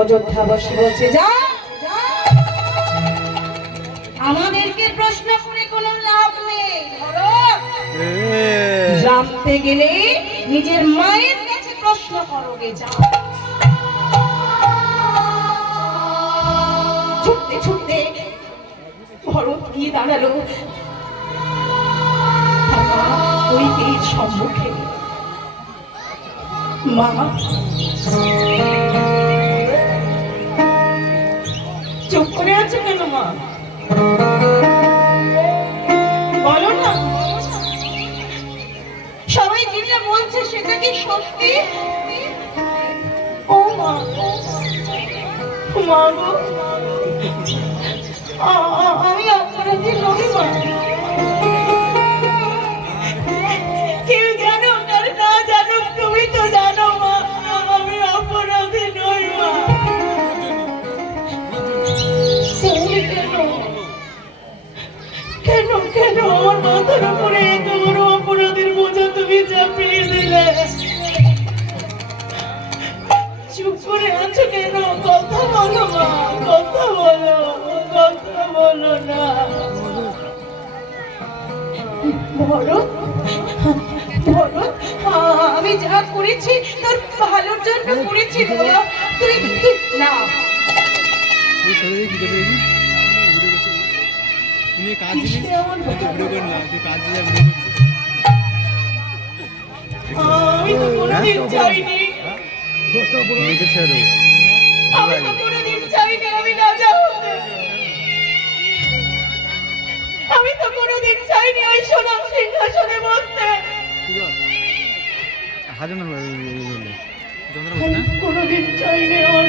অযোধ্যাবাসী বলছে যা আমাদেরকে প্রশ্ন করে কোনো লাভ নেই। জানতে গেলে নিজের মায়ের কাছে প্রশ্ন করোগে। যা ছুটতে ছুটতে ভরত গিয়ে দাঁড়ালো ওই তীর সম্মুখে। মা চুপ করে আছো কেন? মা বলো না, সবাই যেটা বলছে সেটা কি সত্যি? ও মা, মা গো, আমি অপরাধী নই। মা কেউ জানো আর না জানো তুমি তো জানো মা, আমি অপরাধী নই। মা কেন কেন আমার মাথার উপরে এত বড় অপরাধের বোঝা তুমি চাপিয়ে দিলে? চুপ করে আছো কেন? কথা বলো মা, কথা বলো, কথা বলো না। ভরত, ভরত, আমি যা করেছি তোর ভালোর জন্য করেছি। তুই না তুমি কাজ দিলি ভিডিও করে না, তুই কাজ দিয়ে আমি তো কোনোদিন চাইনি। ছেড়ে আমি তো কোনোদিন চাইনি আমি রাজা হতে। আমি তো কোনোদিন চাইনি ওই সোনার সিংহাসনে বসতে। কোনোদিন চাইনি ওর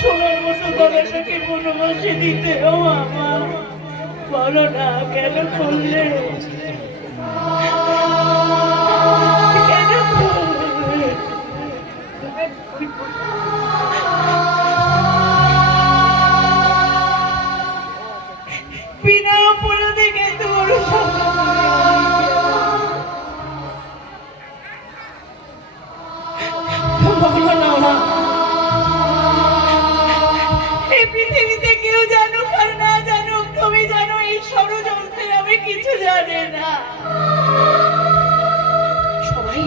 সোনার মতো গলাটাকে বনবাসে দিতে। ও মা বলো না কেন করলে? কেন করলে? বিনা অপরাধে কিন্তু বলো না মা, এই পৃথিবীতে কেউ জানুক আর না জানুক তুমি জানো এই ষড়যন্ত্রের আমি কিছু জানি না। সবাই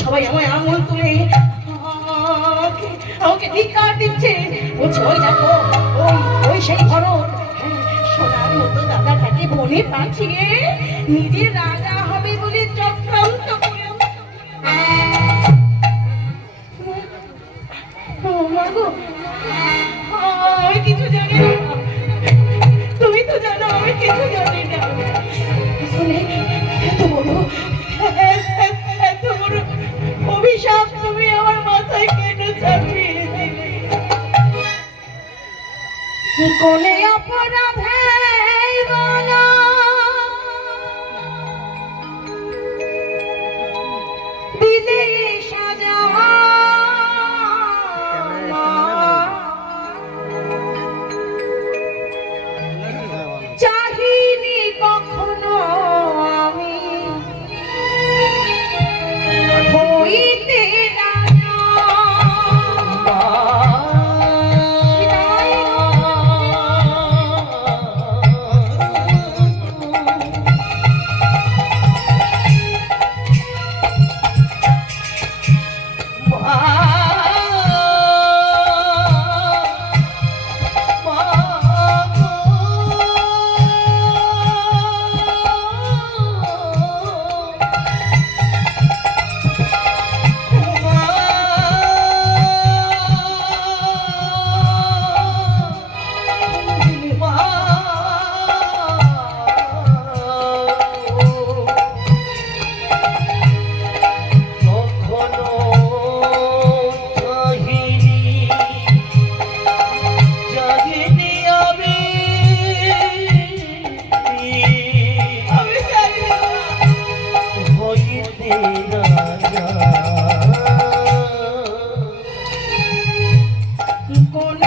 সবাই আমায় আঙুল তুলে আমাকে ধিক্কার দিচ্ছে। বলছে ওই দেখো ওই সেই ভরত সোনার মতো দাদাটাকে বনে পাঠিয়ে নিজে রাজা হবে বলে চক্রান্ত করে। আমি কিছু জানি না, তুমি তো জানো আমি কিছু জানি না। এত বড় অভিশাপ তুমি আমার মাথায় কেন চাপিয়ে দিলে? কোনে অপরাধে বলো দিলে সাজা? চাহিনি কখনো আমি হইতে কোন